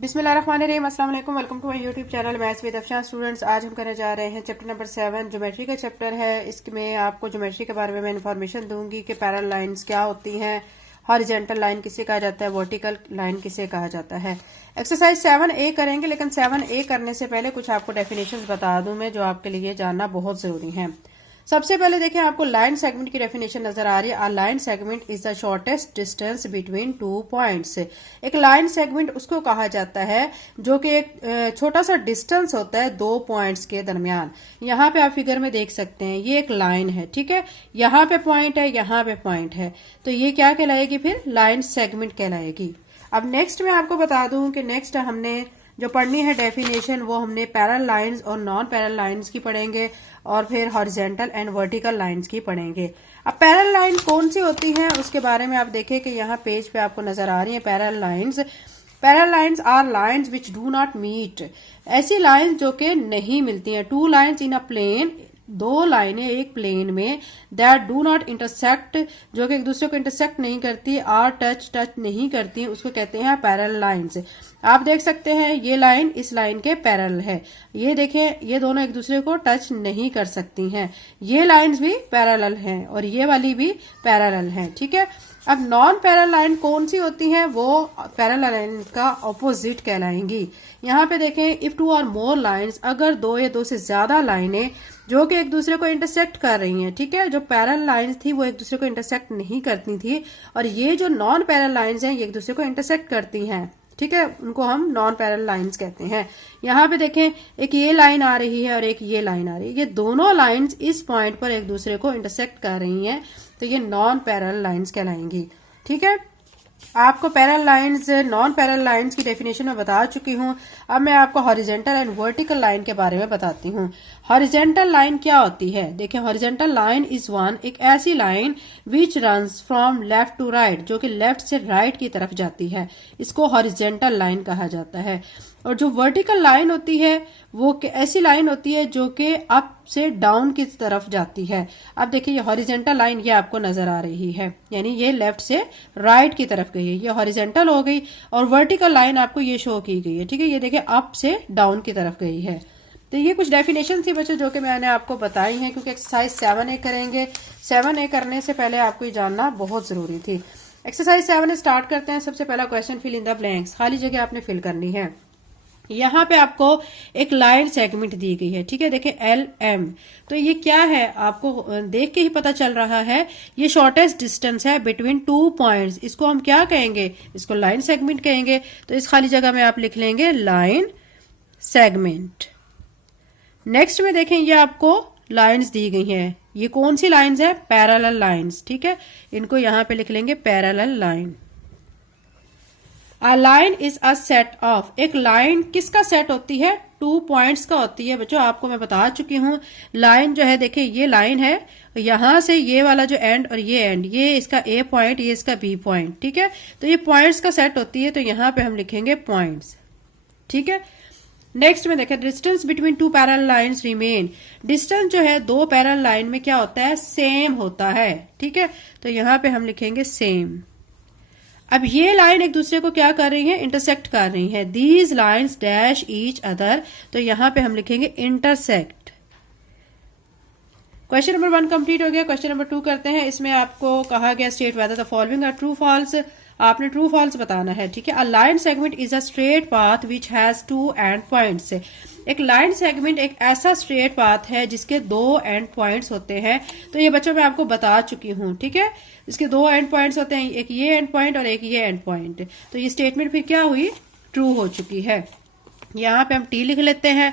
बिस्मिल्लाहिर्रहमानिर्रहीम, अस्सलाम वालेकुम। Welcome to my YouTube channel maths with Afshan. Students, आज हम करने जा रहे हैं चैप्टर नंबर 7, ज्योमेट्री का चैप्टर है। इसमें आपको ज्योमेट्री के बारे में मैं इन्फॉर्मेशन दूंगी कि पैरेलल लाइंस क्या होती हैं, हॉरिजॉन्टल लाइन किसे कहा जाता है, वर्टिकल लाइन किसे कहा जाता है। एक्सरसाइज 7A करेंगे, लेकिन 7A करने से पहले कुछ आपको डेफिनेशंस बता दूं मैं, जो आपके लिए जानना बहुत जरूरी है। सबसे पहले देखें, आपको लाइन सेगमेंट की डेफिनेशन नजर आ रही है। A line segment is the shortest distance between two points. एक लाइन सेगमेंट उसको कहा जाता है जो कि एक छोटा सा डिस्टेंस होता है दो पॉइंट्स के दरमियान। यहाँ पे आप फिगर में देख सकते हैं, ये एक लाइन है, ठीक है। यहाँ पे पॉइंट है, यहाँ पे पॉइंट है, तो ये क्या कहलाएगी, फिर लाइन सेगमेंट कहलाएगी। अब नेक्स्ट मैं आपको बता दूं कि नेक्स्ट हमने जो पढ़नी है डेफिनेशन, वो हमने पैरेलल लाइंस और नॉन पैरेलल लाइंस की पढ़ेंगे, और फिर हॉरिजॉन्टल एंड वर्टिकल लाइंस की पढ़ेंगे। अब पैरेलल लाइन कौन सी होती हैं उसके बारे में आप देखें कि यहाँ पेज पे आपको नजर आ रही है parallel lines. Parallel lines are lines which do not meet. ऐसी लाइंस जो कि नहीं मिलती हैं। Two lines in a plane, दो लाइनें एक प्लेन में, दैट डू नॉट इंटरसेक्ट, जो कि एक दूसरे को इंटरसेक्ट नहीं करती, आर टच नहीं करती, उसको कहते हैं पैरेलल लाइंस। आप देख सकते हैं ये लाइन इस लाइन के पैरेलल है। ये देखें, ये दोनों एक दूसरे को टच नहीं कर सकती हैं। ये लाइंस भी पैरेलल हैं और ये वाली भी पैरेलल हैं, ठीक है। अब नॉन पैरेलल लाइन कौन सी होती हैं, वो पैरेलल लाइन का ऑपोजिट कहलाएंगी। यहाँ पे देखें, if two or more lines, अगर दो या दो से ज्यादा लाइनें जो कि एक दूसरे को इंटरसेक्ट कर रही हैं, ठीक है। जो पैरेलल लाइंस थी वो एक दूसरे को इंटरसेक्ट नहीं करती थी, और ये जो नॉन पैरेलल लाइंस हैं ये एक दूसरे को इंटरसेक्ट करती हैं, ठीक है। उनको हम नॉन पैरेलल लाइंस कहते हैं। यहाँ पे देखें, एक ये लाइन आ रही है और एक ये लाइन आ रही है, ये दोनों लाइंस इस पॉइंट पर एक दूसरे को इंटरसेक्ट कर रही हैं, तो ये नॉन पैरेलल लाइंस कहलाएंगी, ठीक है। आपको parallel lines, non parallel lines की डेफिनेशन में बता चुकी हूं। अब मैं आपको हॉरिजॉन्टल एंड वर्टिकल लाइन के बारे में बताती हूं। हॉरिजॉन्टल लाइन क्या होती है, देखें, हॉरिजॉन्टल लाइन इज वन, एक ऐसी line which runs from left to right, जो कि लेफ्ट से राइट की तरफ जाती है, इसको हॉरिजॉन्टल लाइन कहा जाता है। और जो वर्टिकल लाइन होती है वो ऐसी लाइन होती है जो कि अप से डाउन की तरफ जाती है। अब देखिए, ये हॉरिजॉन्टल लाइन ये आपको नजर आ रही है, यानी ये लेफ्ट से राइट की तरफ गई है, ये हॉरिजॉन्टल हो गई। और वर्टिकल लाइन आपको ये शो की गई है, ठीक है, ये देखिए अप से डाउन की तरफ गई है। तो ये कुछ डेफिनेशन थी बच्चों जो कि मैंने आपको बताई हैं, क्योंकि एक्सरसाइज 7A करेंगे। 7A करने से पहले आपको ये जानना बहुत जरूरी थी। एक्सरसाइज 7A स्टार्ट करते हैं। सबसे पहला question, fill in the blanks, खाली जगह आपने फिल करनी है। यहाँ पे आपको एक लाइन सेगमेंट दी गई है, ठीक है, देखिए LM, तो ये क्या है आपको देख के ही पता चल रहा है, ये शॉर्टेस्ट डिस्टेंस है बिटवीन टू पॉइंट्स। इसको हम क्या कहेंगे, इसको लाइन सेगमेंट कहेंगे। तो इस खाली जगह में आप लिख लेंगे लाइन सेगमेंट। नेक्स्ट में देखें, ये आपको लाइंस दी गई हैं, ये कौन सी लाइंस है, पैरेलल लाइंस, ठीक है, इनको यहां पे लिख लेंगे parallel line. A line is a set of, एक लाइन किसका सेट होती है, टू पॉइंट्स का होती है। बच्चों आपको मैं बता चुकी हूँ, लाइन जो है, देखिए ये लाइन है, यहां से ये वाला जो एंड और ये एंड, ये इसका A पॉइंट, ये इसका B पॉइंट, ठीक है। तो ये पॉइंट्स का सेट होती है, तो यहाँ पे हम लिखेंगे पॉइंट्स, ठीक है। नेक्स्ट में देखें, distance between two parallel lines remain, distance जो है दो पैरेलल लाइन में क्या होता है, सेम होता है, ठीक है। तो यहाँ पे हम लिखेंगे सेम। अब ये लाइन एक दूसरे को क्या कर रही है, इंटरसेक्ट कर रही है। These lines dash each other, तो यहां पे हम लिखेंगे इंटरसेक्ट। क्वेश्चन नंबर 1 कंप्लीट हो गया। क्वेश्चन नंबर 2 करते हैं। इसमें आपको कहा गया state whether the following are true false, आपने ट्रू फॉल्स बताना है, ठीक है। A line segment is a straight path which has two end points, एक लाइन सेगमेंट एक ऐसा स्ट्रेट पाथ है जिसके दो एंड पॉइंट्स होते हैं। तो ये बच्चों मैं आपको बता चुकी हूँ, ठीक है, इसके दो एंड पॉइंट्स होते हैं, एक ये एंड पॉइंट और एक ये एंड पॉइंट। तो ये स्टेटमेंट फिर क्या हुई, ट्रू हो चुकी है। यहाँ पे हम T लिख लेते हैं।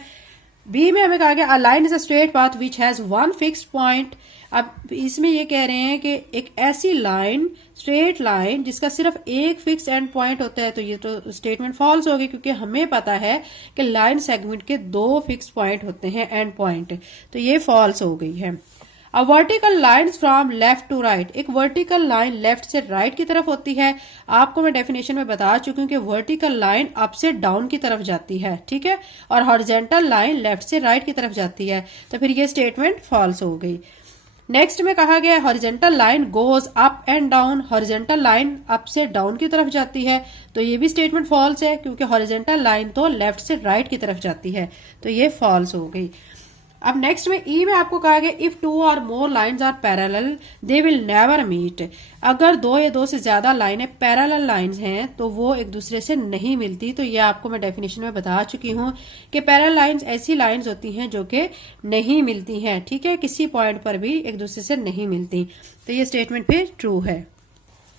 बी में हमें कहा गया a line is a straight path which has one fixed point. अब इसमें ये कह रहे हैं कि एक ऐसी लाइन, स्ट्रेट लाइन, जिसका सिर्फ एक फिक्स एंड पॉइंट होता है, तो ये तो स्टेटमेंट फॉल्स होगी, क्योंकि हमें पता है कि लाइन सेगमेंट के दो फिक्स पॉइंट होते हैं, एंड पॉइंट, तो ये फॉल्स हो गई है। A vertical lines from left to right, एक वर्टिकल लाइन लेफ्ट से राइट की तरफ होती है। आपको मैं डेफिनेशन में बता चुकी हूँ कि वर्टिकल लाइन अप से डाउन की तरफ जाती है, ठीक है, और हॉरिजॉन्टल लाइन लेफ्ट से राइट की तरफ जाती है, तो फिर ये स्टेटमेंट फॉल्स हो गई। नेक्स्ट में कहा गया horizontal line goes up and down, horizontal line up से डाउन की तरफ जाती है, तो ये भी स्टेटमेंट फॉल्स है क्योंकि हॉरिजेंटल लाइन तो लेफ्ट से राइट की तरफ जाती है, तो ये फॉल्स हो गई। अब नेक्स्ट में ई में आपको कहा गया इफ टू और more lines are parallel they will never meet, अगर दो या दो से ज्यादा लाइनें पैरेलल लाइंस हैं तो वो एक दूसरे से नहीं मिलती। तो ये आपको मैं डेफिनेशन में बता चुकी हूं कि पैरेलल लाइंस ऐसी लाइंस होती हैं जो कि नहीं मिलती हैं, ठीक है, किसी पॉइंट पर भी एक दूसरे से नहीं मिलती, तो ये स्टेटमेंट फिर ट्रू है।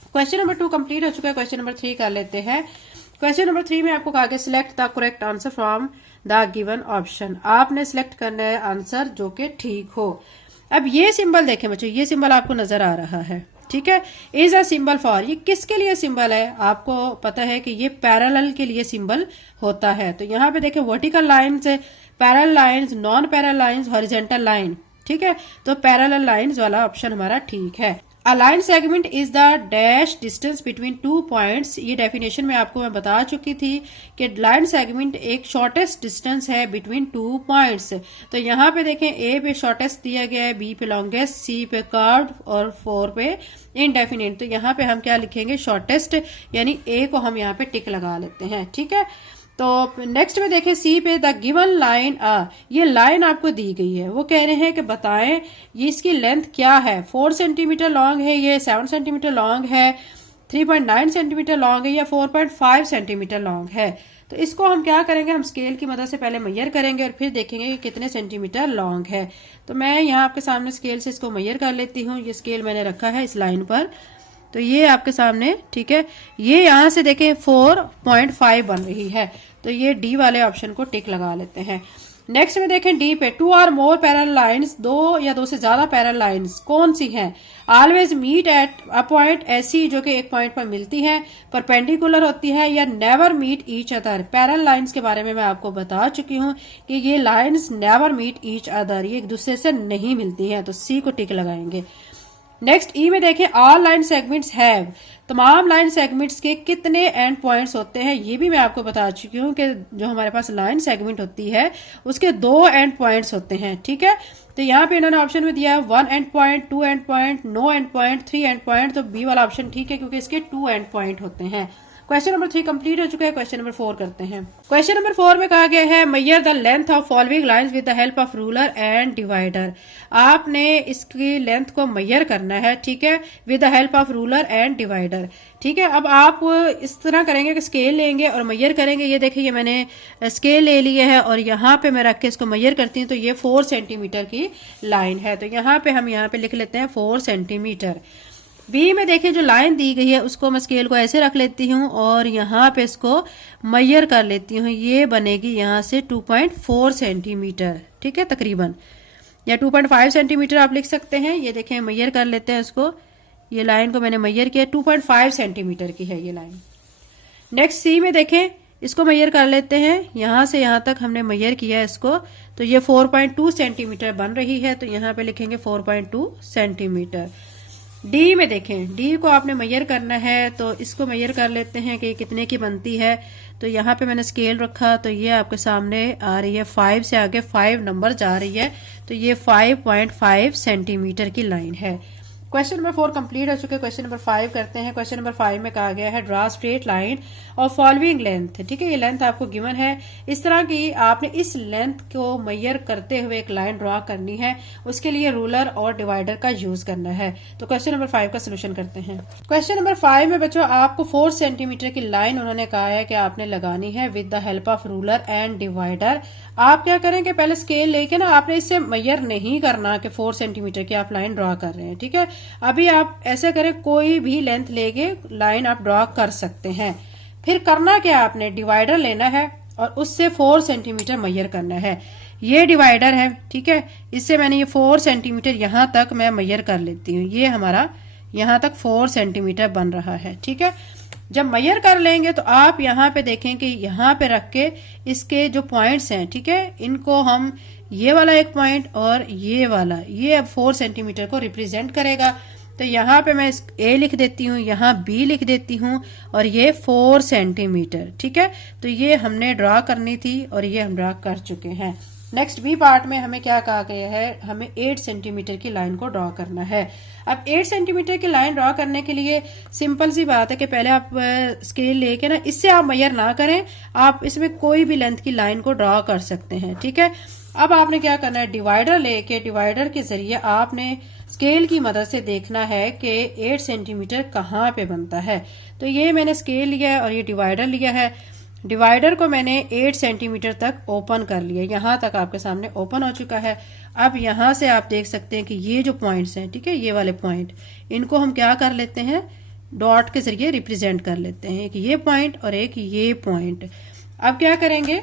क्वेश्चन नंबर 2 कंप्लीट हो चुका है। क्वेश्चन नंबर 3 कर लेते हैं। क्वेश्चन नंबर 3 में आपको कहा गया select the correct answer from the given option, आपने सिलेक्ट करना है आंसर जो कि ठीक हो। अब ये सिंबल देखें बच्चों, ये सिंबल आपको नजर आ रहा है, ठीक है, इज अ सिंबल फॉर, ये किसके लिए सिंबल है? आपको पता है कि ये पैरेलल के लिए सिंबल होता है। तो यहाँ पे देखें vertical lines, parallel lines, non parallel lines, horizontal line, ठीक है, तो पैरेलल लाइंस वाला ऑप्शन हमारा ठीक है। A line segment is the dash distance between 2 points, ये डेफिनेशन में आपको मैं बता चुकी थी कि लाइन सेगमेंट एक शॉर्टेस्ट डिस्टेंस है बिटवीन 2 पॉइंट्स। तो यहाँ पे देखें ए पे शॉर्टेस्ट दिया गया है, बी पे लॉन्गेस्ट, सी पे कर्व्ड और 4 पे इनडेफिनिट। तो यहाँ पे हम क्या लिखेंगे? शॉर्टेस्ट, यानी ए को हम यहाँ पे टिक लगा लेते हैं, ठीक है। तो नेक्स्ट में देखें सी पे द गिवन लाइन ये लाइन आपको दी गई है, वो कह रहे हैं कि बताएं ये इसकी लेंथ क्या है, 4 सेंटीमीटर लॉन्ग है, ये 7 सेंटीमीटर लॉन्ग है, 3.9 सेंटीमीटर लॉन्ग है, या 4.5 सेंटीमीटर लॉन्ग है। तो इसको हम क्या करेंगे? हम स्केल की मदद से पहले मेजर करेंगे और फिर देखेंगे कि कितने सेंटीमीटर लॉन्ग है। तो मैं यहाँ आपके सामने स्केल से इसको मेजर कर लेती हूँ। ये स्केल मैंने रखा है इस लाइन पर, तो ये आपके सामने, ठीक है, ये यहाँ से देखें 4.5 बन रही है, तो ये डी वाले ऑप्शन को टिक लगा लेते हैं। नेक्स्ट में देखें डी पे 2 और मोर पैरेलल लाइंस, 2 या 2 से ज्यादा पैरेलल लाइंस कौन सी हैं? Always meet at a point, ऐसी जो कि एक पॉइंट पर मिलती हैं, परपेंडिकुलर होती है, या never meet each other. Parallel lines के बारे में मैं आपको बता चुकी हूँ कि ये lines never meet each other, ये एक दूसरे से नहीं मिलती हैं, तो सी को टिक लगाएंगे। नेक्स्ट ई में देखें ऑल लाइन सेगमेंट्स हैव, तमाम लाइन सेगमेंट्स के कितने एंड पॉइंट्स होते हैं, ये भी मैं आपको बता चुकी हूँ कि जो हमारे पास लाइन सेगमेंट होती है उसके 2 एंड पॉइंट्स होते हैं, ठीक है। तो यहाँ पे इन्होंने ऑप्शन में दिया है 1 end point, 2 end point, no end point, 3 end point, तो बी वाला ऑप्शन ठीक है क्योंकि इसके 2 एंड पॉइंट होते हैं। क्वेश्चन नंबर 3 कंप्लीट हो चुका है। क्वेश्चन नंबर 4 करते हैं। क्वेश्चन नंबर 4 में कहा गया है measure the length of following lines with the help of ruler and divider, आपने इसकी लेंथ को मेजर करना है, ठीक है, with the help of ruler and divider, ठीक है। अब आप इस तरह करेंगे कि स्केल लेंगे और मेजर करेंगे। ये देखिए ये मैंने स्केल ले लिए है और यहाँ पे मैं रख के इसको मेजर करती हूँ, तो ये 4 सेंटीमीटर की लाइन है, तो यहाँ पे हम यहाँ पे लिख लेते हैं 4 सेंटीमीटर। बी में देखिए जो लाइन दी गई है उसको मैं स्केल को ऐसे रख लेती हूँ और यहाँ पे इसको मेजर कर लेती हूँ, ये बनेगी यहाँ से 2.4 सेंटीमीटर, ठीक है, तकरीबन, या 2.5 सेंटीमीटर आप लिख सकते हैं। ये देखें मेजर कर लेते हैं इसको, ये लाइन को मैंने मेजर किया, 2.5 सेंटीमीटर की है ये लाइन। नेक्स्ट सी में देखें इसको मेजर कर लेते हैं, यहाँ से यहाँ तक हमने मेजर किया है इसको, तो ये 4.2 सेंटीमीटर बन रही है, तो यहाँ पे लिखेंगे 4.2 सेंटीमीटर। डी में देखें, डी को आपने मेजर करना है, तो इसको मेजर कर लेते हैं कि कितने की बनती है। तो यहाँ पे मैंने स्केल रखा, तो ये आपके सामने आ रही है 5 से आगे 5 नंबर जा रही है, तो ये 5.5 सेंटीमीटर की लाइन है। क्वेश्चन नंबर 4 कंप्लीट हो चुके हैं। क्वेश्चन नंबर 5 करते हैं। क्वेश्चन नंबर 5 में कहा गया है ड्रा स्ट्रेट लाइन और फॉलोइंग लेंथ, ठीक है, ये लेंथ आपको गिवन है, इस तरह की आपने इस लेंथ को मेजर करते हुए एक लाइन ड्रा करनी है, उसके लिए रूलर और डिवाइडर का यूज करना है। तो क्वेश्चन नंबर 5 का सोल्यूशन करते हैं। क्वेश्चन नंबर 5 में बच्चों आपको 4 सेंटीमीटर की लाइन उन्होंने कहा है कि आपने लगानी है with the help of ruler and divider. आप क्या करेंगे, पहले स्केल लेके ना आपने इससे मेजर नहीं करना कि 4 सेंटीमीटर की आप लाइन ड्रा कर रहे हैं, ठीक है। अभी आप ऐसे करें, कोई भी लेंथ लेके लाइन आप ड्रा कर सकते हैं। फिर करना क्या, आपने डिवाइडर लेना है और उससे 4 सेंटीमीटर मेजर करना है। ये डिवाइडर है, ठीक है, इससे मैंने ये 4 सेंटीमीटर यहां तक मैं मेजर कर लेती हूँ, ये हमारा यहां तक 4 सेंटीमीटर बन रहा है, ठीक है। जब मेजर कर लेंगे तो आप यहाँ पे देखें कि यहाँ पे रख के इसके जो पॉइंट्स हैं, ठीक है, इनको हम, ये वाला एक पॉइंट और ये वाला, ये अब 4 सेंटीमीटर को रिप्रेजेंट करेगा। तो यहाँ पे मैं ए लिख देती हूँ, यहाँ बी लिख देती हूँ और ये 4 सेंटीमीटर, ठीक है। तो ये हमने ड्रा करनी थी और ये हम ड्रा कर चुके हैं। नेक्स्ट बी पार्ट में हमें क्या कहा गया है, हमें 8 सेंटीमीटर की लाइन को ड्रॉ करना है। अब 8 सेंटीमीटर की लाइन ड्रॉ करने के लिए सिंपल सी बात है कि पहले आप स्केल लेके ना, इससे आप मेजर ना करें, आप इसमें कोई भी लेंथ की लाइन को ड्रॉ कर सकते हैं, ठीक है। अब आपने क्या करना है, डिवाइडर लेके डिवाइडर के जरिए आपने स्केल की मदद से देखना है कि 8 सेंटीमीटर कहाँ पे बनता है। तो ये मैंने स्केल लिया है और ये डिवाइडर लिया है। डिवाइडर को मैंने 8 सेंटीमीटर तक ओपन कर लिया, यहाँ तक आपके सामने ओपन हो चुका है। अब यहाँ से आप देख सकते हैं कि ये जो पॉइंट्स हैं, ठीक है, ये वाले पॉइंट, इनको हम क्या कर लेते हैं, डॉट के जरिए रिप्रेजेंट कर लेते हैं, एक ये पॉइंट और एक ये पॉइंट। अब क्या करेंगे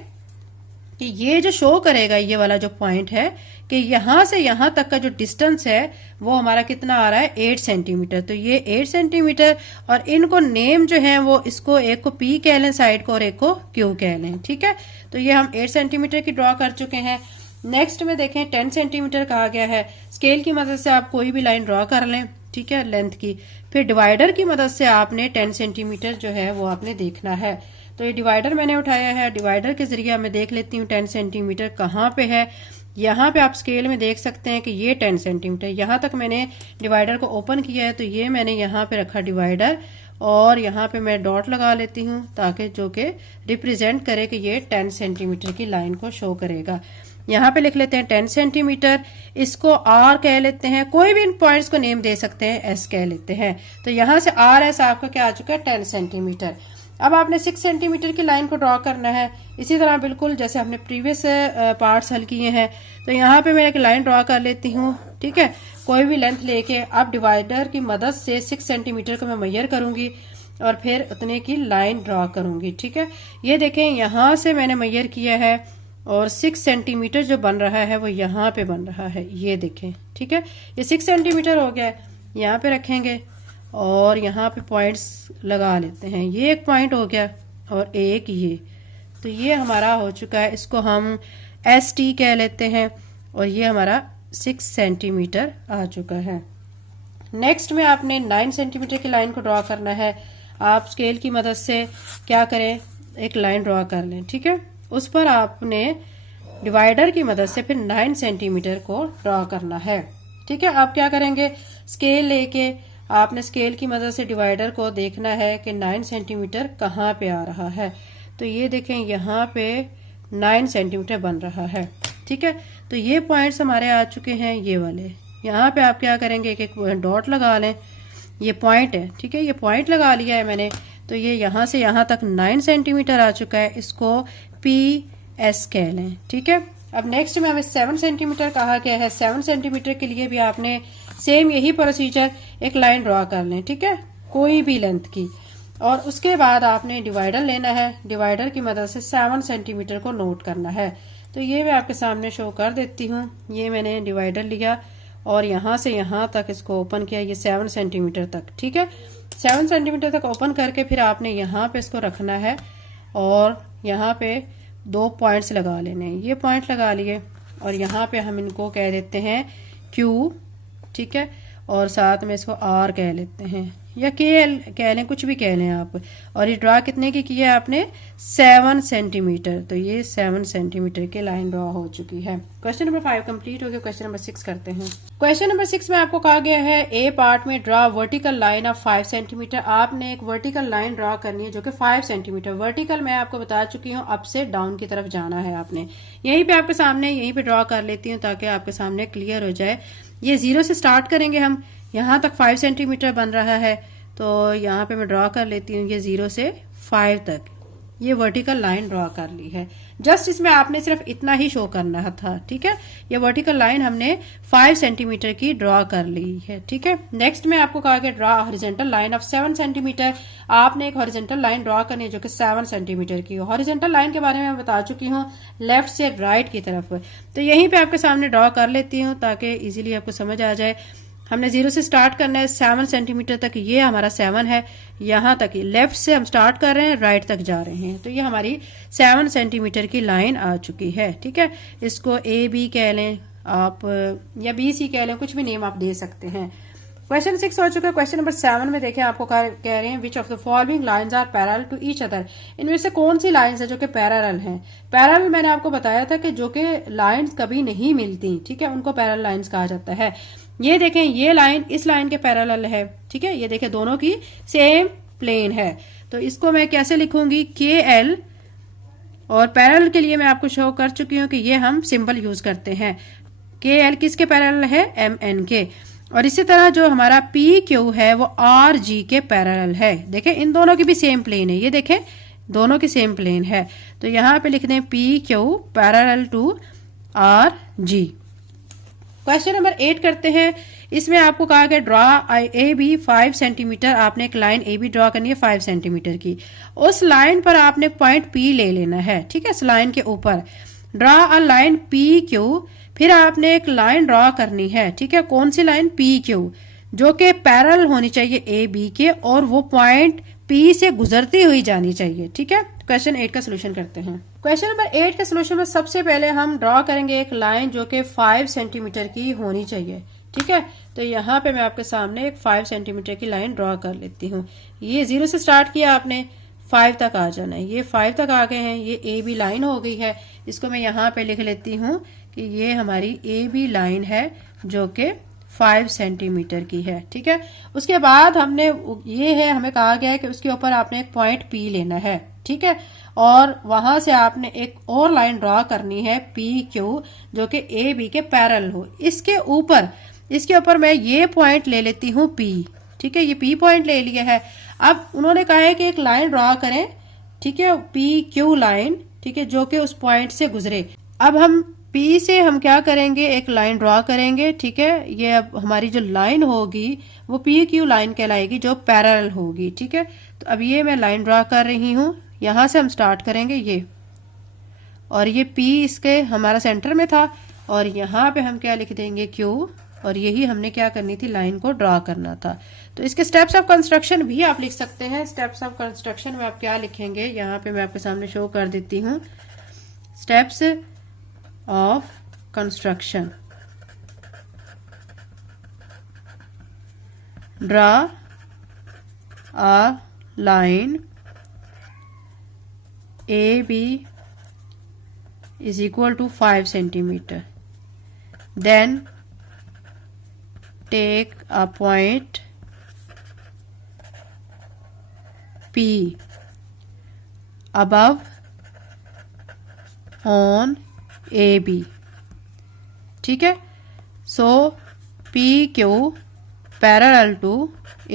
कि ये जो शो करेगा, ये वाला जो पॉइंट है, कि यहां से यहां तक का जो डिस्टेंस है वो हमारा कितना आ रहा है, 8 सेंटीमीटर। तो ये 8 सेंटीमीटर, और इनको नेम जो है वो इसको एक को पी कह लें साइड को और एक को क्यू कह लें, ठीक है। तो ये हम 8 सेंटीमीटर की ड्रॉ कर चुके हैं। नेक्स्ट में देखें 10 सेंटीमीटर कहा गया है। स्केल की मदद से आप कोई भी लाइन ड्रॉ कर लें, ठीक है, लेंथ की। फिर डिवाइडर की मदद से आपने 10 सेंटीमीटर जो है वो आपने देखना है। तो ये डिवाइडर मैंने उठाया है, डिवाइडर के जरिए मैं देख लेती हूँ 10 सेंटीमीटर कहाँ पे है। यहाँ पे आप स्केल में देख सकते हैं कि ये 10 सेंटीमीटर, यहाँ तक मैंने डिवाइडर को ओपन किया है। तो ये मैंने यहाँ पे रखा डिवाइडर, और यहाँ पे मैं डॉट लगा लेती हूँ ताकि जो कि रिप्रेजेंट करे कि ये 10 सेंटीमीटर की लाइन को शो करेगा। यहाँ पे लिख लेते हैं 10 सेंटीमीटर, इसको आर कह लेते हैं, कोई भी इन पॉइंट्स को नेम दे सकते हैं, एस कह लेते हैं। तो यहाँ से आर एस आपका क्या आ चुका है, 10 सेंटीमीटर। अब आपने 6 सेंटीमीटर की लाइन को ड्रॉ करना है, इसी तरह बिल्कुल जैसे हमने प्रीवियस पार्ट्स हल किए हैं। तो यहाँ पे मैं एक लाइन ड्रॉ कर लेती हूँ, ठीक है, कोई भी लेंथ लेके। अब डिवाइडर की मदद से 6 सेंटीमीटर को मैं मेजर करूंगी और फिर उतने की लाइन ड्रॉ करूंगी, ठीक है। ये देखें, यहाँ से मैंने मेजर किया है और 6 सेंटीमीटर जो बन रहा है वो यहाँ पे बन रहा है, ये देखें, ठीक है। ये 6 सेंटीमीटर हो गया है, यहाँ पे रखेंगे और यहाँ पे पॉइंट्स लगा लेते हैं। ये एक पॉइंट हो गया और एक ये, तो ये हमारा हो चुका है, इसको हम एस टी कह लेते हैं, और ये हमारा 6 सेंटीमीटर आ चुका है। नेक्स्ट में आपने 9 सेंटीमीटर की लाइन को ड्रॉ करना है। आप स्केल की मदद से क्या करें, एक लाइन ड्रॉ कर लें, ठीक है। उस पर आपने डिवाइडर की मदद से फिर 9 सेंटीमीटर को ड्रॉ करना है, ठीक है। आप क्या करेंगे, स्केल लेके आपने स्केल की मदद से डिवाइडर को देखना है कि 9 सेंटीमीटर कहाँ पे आ रहा है। तो ये देखें, यहाँ पे 9 सेंटीमीटर बन रहा है, ठीक है। तो ये पॉइंट्स हमारे आ चुके हैं, ये वाले। यहाँ पे आप क्या करेंगे, एक एक डॉट लगा लें, ये पॉइंट है, ठीक है, ये पॉइंट लगा लिया है मैंने। तो ये यहाँ से यहाँ तक 9 सेंटीमीटर आ चुका है, इसको पी एस कह लें, ठीक है। अब नेक्स्ट में हमें 7 सेंटीमीटर कहा गया है। 7 सेंटीमीटर के लिए भी आपने सेम यही प्रोसीजर, एक लाइन ड्रॉ कर लें, ठीक है, कोई भी लेंथ की, और उसके बाद आपने डिवाइडर लेना है। डिवाइडर की मदद से 7 सेंटीमीटर को नोट करना है। तो ये मैं आपके सामने शो कर देती हूँ। ये मैंने डिवाइडर लिया और यहाँ से यहाँ तक इसको ओपन किया, ये 7 सेंटीमीटर तक, ठीक है। 7 सेंटीमीटर तक ओपन करके फिर आपने यहाँ पे इसको रखना है और यहाँ पे 2 पॉइंट्स लगा लेने। ये पॉइंट लगा लिए और यहाँ पे हम इनको कह देते हैं क्यू, ठीक है, और साथ में इसको आर कह लेते हैं या के कह लें, कुछ भी कह लें आप। और ये ड्रा कितने की है आपने, 7 सेंटीमीटर। तो ये 7 सेंटीमीटर की लाइन ड्रा हो चुकी है। क्वेश्चन नंबर 5 कंप्लीट हो गया। क्वेश्चन नंबर 6 करते हैं। क्वेश्चन नंबर 6 में आपको कहा गया है ए पार्ट में draw vertical line of 5 centimetre. आपने एक वर्टिकल लाइन ड्रा करनी है जो कि 5 सेंटीमीटर। वर्टिकल मैं आपको बता चुकी हूँ, अप से डाउन की तरफ जाना है आपने। यहीं पे आपके सामने यहीं पे ड्रा कर लेती हूँ ताकि आपके सामने क्लियर हो जाए। ये 0 से स्टार्ट करेंगे हम, यहाँ तक 5 सेंटीमीटर बन रहा है, तो यहाँ पे मैं ड्रॉ कर लेती हूँ ये 0 से 5 तक ये वर्टिकल लाइन ड्रॉ कर ली है। जस्ट इसमें आपने सिर्फ इतना ही शो करना था, ठीक है। ये वर्टिकल लाइन हमने 5 सेंटीमीटर की ड्रॉ कर ली है, ठीक है। नेक्स्ट में आपको कहा गया draw horizontal line of 7 centimetre. आपने एक हॉरिजॉन्टल लाइन ड्रॉ करनी है जो कि 7 सेंटीमीटर की। हॉरिजॉन्टल लाइन के बारे में मैं बता चुकी हूँ, लेफ्ट से राइट की तरफ। तो यहीं पे आपके सामने ड्रॉ कर लेती हूँ ताकि इजीली आपको समझ आ जाए। हमने 0 से स्टार्ट करना है 7 सेंटीमीटर तक, ये हमारा 7 है। यहाँ तक लेफ्ट से हम स्टार्ट कर रहे हैं, राइट तक जा रहे हैं। तो ये हमारी 7 सेंटीमीटर की लाइन आ चुकी है, ठीक है। इसको ए बी कह लें आप या बी सी कह लें, कुछ भी नेम आप दे सकते हैं। क्वेश्चन 6 हो चुका है। क्वेश्चन नंबर 7 में देखें, आपको कह रहे हैं which of the following lines are parallel to each other. इनमें से कौन सी लाइंस है जो कि पैरेलल हैं। पैरेलल मैंने आपको बताया था कि जो कि लाइंस कभी नहीं मिलती, ठीक है, उनको पैरेलल लाइंस कहा जाता है। ये देखें, ये लाइन इस लाइन के पैरेलल है, ठीक है, ये देखें दोनों की सेम प्लेन है। तो इसको मैं कैसे लिखूंगी, के एल, और पैरेलल के लिए मैं आपको शो कर चुकी हूं कि ये हम सिंबल यूज करते हैं। के एल किसके पैरेलल है, एम एन के। और इसी तरह जो हमारा पी क्यू है वो आर जी के पैरेलल है। देखें इन दोनों की भी सेम प्लेन है, ये देखें दोनों की सेम प्लेन है। तो यहां पे लिख दें P Q parallel to R G. Question number 8 करते हैं। इसमें आपको कहा गया ड्रॉ ए बी 5 सेंटीमीटर। आपने एक लाइन ए बी ड्रॉ करनी है 5 सेंटीमीटर की। उस लाइन पर आपने पॉइंट पी ले लेना है, ठीक है, इस लाइन के ऊपर draw a line P Q. फिर आपने एक लाइन ड्रॉ करनी है, ठीक है, कौन सी लाइन, पी क्यू, जो कि पैरेलल होनी चाहिए ए बी के, और वो पॉइंट पी से गुजरती हुई जानी चाहिए, ठीक है। क्वेश्चन 8 का सोल्यूशन करते हैं। क्वेश्चन नंबर 8 के सोल्यूशन में सबसे पहले हम ड्रॉ करेंगे एक लाइन जो कि 5 सेंटीमीटर की होनी चाहिए, ठीक है। तो यहाँ पे मैं आपके सामने एक 5 सेंटीमीटर की लाइन ड्रॉ कर लेती हूँ। ये 0 से स्टार्ट किया आपने, 5 तक आ जाना है। ये 5 तक आ गए हैं, ये ए बी लाइन हो गई है। इसको मैं यहाँ पे लिख लेती हूँ कि ये हमारी ए बी लाइन है जो कि 5 सेंटीमीटर की है, ठीक है। उसके बाद हमने ये है, हमें कहा गया है कि उसके ऊपर आपने एक पॉइंट पी लेना है, ठीक है, और वहां से आपने एक और लाइन ड्रॉ करनी है पी क्यू जो कि ए बी के पैरेलल हो। इसके ऊपर मैं ये पॉइंट ले लेती हूँ पी, ठीक है, ये पी पॉइंट ले लिया है। अब उन्होंने कहा है कि एक लाइन ड्रॉ करें, ठीक है, पी क्यू लाइन, ठीक है, जो कि उस पॉइंट से गुजरे। अब हम पी से हम क्या करेंगे, एक लाइन ड्रॉ करेंगे, ठीक है। ये अब हमारी जो लाइन होगी वो पी क्यू लाइन कहलाएगी जो पैरेलल होगी, ठीक है। तो अब ये मैं लाइन ड्रॉ कर रही हूं, यहां से हम स्टार्ट करेंगे ये, और ये पी इसके हमारा सेंटर में था, और यहाँ पे हम क्या लिख देंगे, क्यू, और यही हमने क्या करनी थी, लाइन को ड्रॉ करना था। तो इसके स्टेप्स ऑफ कंस्ट्रक्शन भी आप लिख सकते हैं। स्टेप्स ऑफ कंस्ट्रक्शन में आप क्या लिखेंगे, यहाँ पे मैं आपके सामने शो कर देती हूँ। Steps of construction, draw a line A B is equal to 5 centimeter. Then take a point P above on AB, ठीक है। So PQ parallel to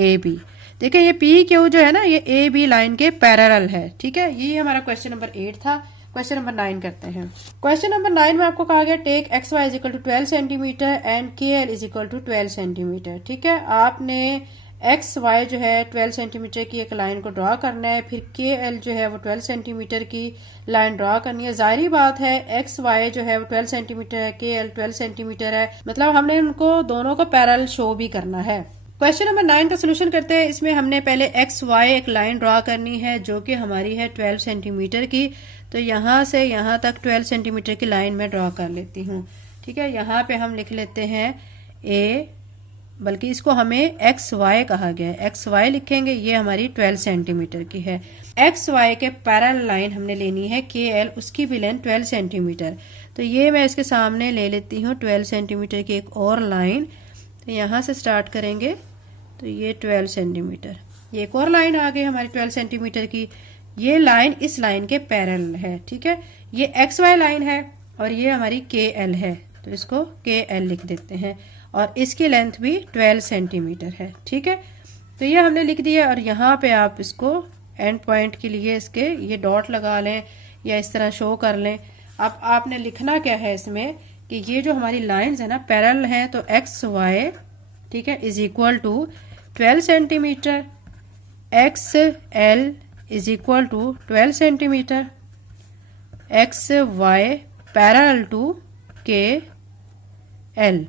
AB। देखिए ये PQ जो है ना, ये AB लाइन के पैरेलल है, ठीक है। ये हमारा क्वेश्चन नंबर 8 था। क्वेश्चन नंबर 9 करते हैं। क्वेश्चन नंबर 9 में आपको कहा गया take X Y is equal to 12 centimetre and K L is equal to 12 centimetre, ठीक है। आपने एक्स वाई जो है 12 सेंटीमीटर की एक लाइन को ड्रॉ करना है, फिर के एल जो है वो 12 सेंटीमीटर की लाइन ड्रॉ करनी है। जाहिर बात है एक्स वाई जो है वो 12 सेंटीमीटर है, के एल 12 सेंटीमीटर है, मतलब हमने उनको दोनों को पैरेलल शो भी करना है। क्वेश्चन नंबर 9 का सोल्यूशन करते हैं। इसमें हमने पहले एक्स वाई एक लाइन ड्रॉ करनी है जो कि हमारी है 12 सेंटीमीटर की। तो यहाँ से यहाँ तक 12 सेंटीमीटर की लाइन में ड्रॉ कर लेती हूँ, ठीक है। यहाँ पे हम लिख लेते हैं ए, बल्कि इसको हमें एक्स वाई कहा गया है, एक्स वाई लिखेंगे। ये हमारी 12 सेंटीमीटर की है। एक्स वाई के पैरेलल लाइन हमने लेनी है के एल, उसकी भी लेंथ 12 सेंटीमीटर। तो ये मैं इसके सामने ले लेती हूँ 12 सेंटीमीटर की एक और लाइन। तो यहाँ से स्टार्ट करेंगे, तो ये 12 सेंटीमीटर, ये एक और लाइन आ गई हमारी 12 सेंटीमीटर की। ये लाइन इस लाइन के पैरेलल है, ठीक है। ये एक्स वाई लाइन है और ये हमारी के एल है, तो इसको के एल लिख देते हैं, और इसकी लेंथ भी 12 सेंटीमीटर है, ठीक है। तो ये हमने लिख दिया, और यहाँ पे आप इसको एंड पॉइंट के लिए इसके ये डॉट लगा लें या इस तरह शो कर लें। अब आपने लिखना क्या है इसमें कि ये जो हमारी लाइंस है ना पैरेलल है, तो एक्स वाई, ठीक है, is equal to 12 centimetre, X L is equal to 12 centimetre, X Y parallel to K L.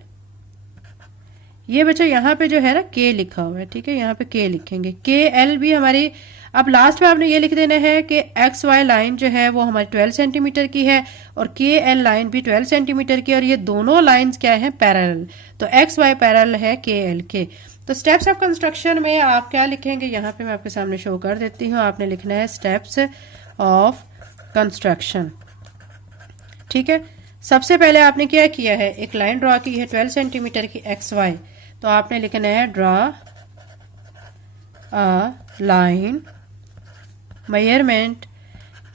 ये बच्चों यहाँ पे जो है ना के लिखा हुआ है, ठीक है, यहाँ पे के लिखेंगे। के एल भी हमारी, अब लास्ट में आपने ये लिख देना है कि एक्स वाई लाइन जो है वो हमारी 12 सेंटीमीटर की है और के एल लाइन भी 12 सेंटीमीटर की, और ये दोनों लाइंस क्या है, पैरेलल। तो एक्स वाई पैरेलल है के एल के। तो स्टेप्स ऑफ कंस्ट्रक्शन में आप क्या लिखेंगे, यहाँ पे मैं आपके सामने शो कर देती हूँ। आपने लिखना है स्टेप्स ऑफ कंस्ट्रक्शन। ठीक है, सबसे पहले आपने क्या किया है, एक लाइन ड्रॉ की है 12 सेंटीमीटर की एक्स वाई। तो आपने लिखना है draw a line measurement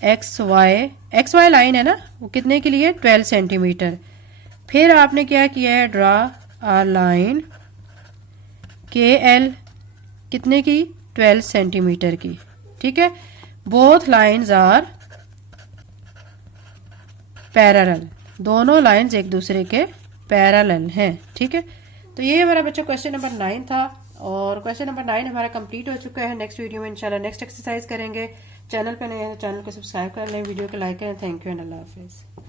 X Y line है ना, वो कितने के लिए, 12 सेंटीमीटर। फिर आपने क्या किया है, ड्रॉ अ लाइन के एल कितने की, 12 सेंटीमीटर की। ठीक है, बोथ लाइन्स आर पैरेलल, दोनों लाइंस एक दूसरे के पैरेलल हैं। ठीक है, तो ये हमारा बच्चों क्वेश्चन नंबर 9 था और क्वेश्चन नंबर 9 हमारा कंप्लीट हो चुका है। नेक्स्ट वीडियो में इंशाल्लाह नेक्स्ट एक्सरसाइज करेंगे। चैनल पे नए हैं तो चैनल को सब्सक्राइब कर लें, वीडियो को लाइक करें। Thank you and Allah Hafiz.